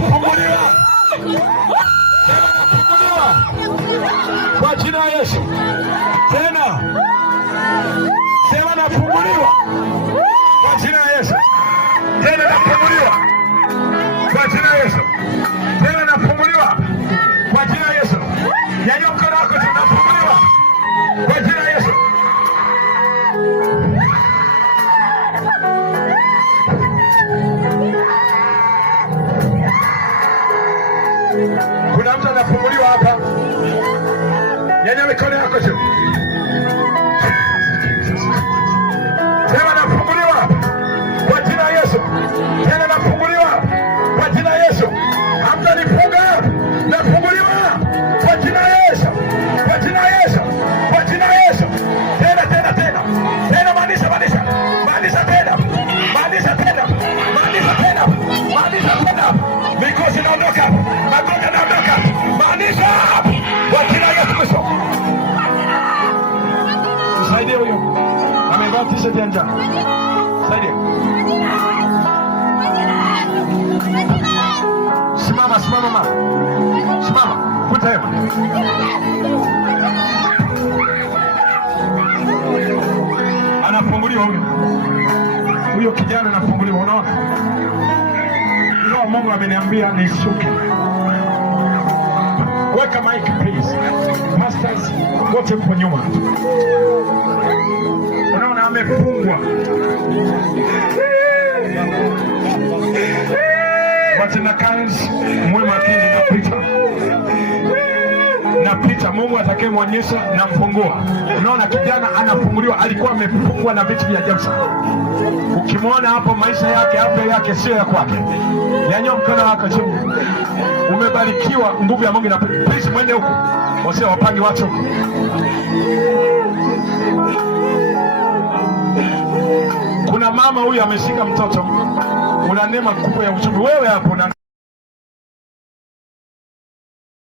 nafunguliwa. Kwa jina la Yesu. Tena. Sema nafunguliwa. Kwa jina la Yesu. Tena nafunguliwa. Kwa jina la Yesu. Tena nafunguliwa. Kwa jina la Yesu. Nyanyua mkono wako tunafunguliwa. Kwa jina la Yesu. Kuna mtu anafunguliwa hapa. Nyanyua mikono yako juu. Sema nafunguliwa kwa jina la Yesu. Tena nafunguliwa kwa jina la Yesu. Hamtanifunga. Nafunguliwa kwa jina la Yesu. Kwa jina la Yesu. Kwa jina la Yesu. Tena tena tena. Tena maanisha maanisha. Maanisha tena. Maanisha tena. Maanisha tena. Maanisha tena. Mikosi inaondoka. Magonjwa yanaondoka. Maanisha kwa jina la Yesu Kristo. Msaidie huyo. Amevaa t-shirt ya njano. Saidia. Simama, simama mama. Simama. Vuta hewa. Anafunguliwa huyo. Huyo kijana anafunguliwa, unaona? Roho Mungu ameniambia nishuke. Weka mic please. Pastors wote mpo nyuma. Unaona amefungwa. Watenda kazi mwe makini napita. Mungu atakayemwonyesha namfungua. Unaona kijana anafunguliwa, alikuwa amefungwa na vitu vya ajabu sana. Ukimwona hapo maisha yake, afya yake sio ya kwake. Nyanyua mkono wako chini. Umebarikiwa, nguvu ya Mungu inapita. Please mwende huko. Wasio wapangi watu huko. Kuna mama huyu ameshika mtoto. Una neema kubwa ya uchumi. Wewe hapo